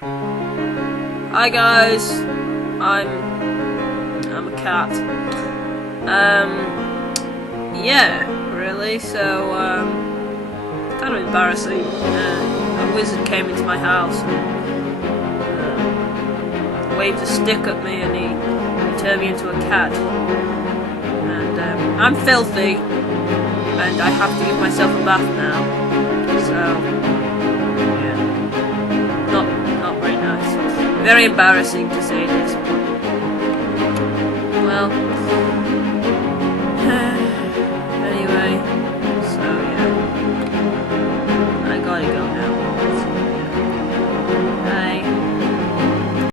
Hi guys, I'm a cat. Yeah, really. So kind of embarrassing. A wizard came into my house and waved a stick at me, and he turned me into a cat. And I'm filthy, and I have to give myself a bath now. So yeah, not very nice. Very embarrassing to say this. Well.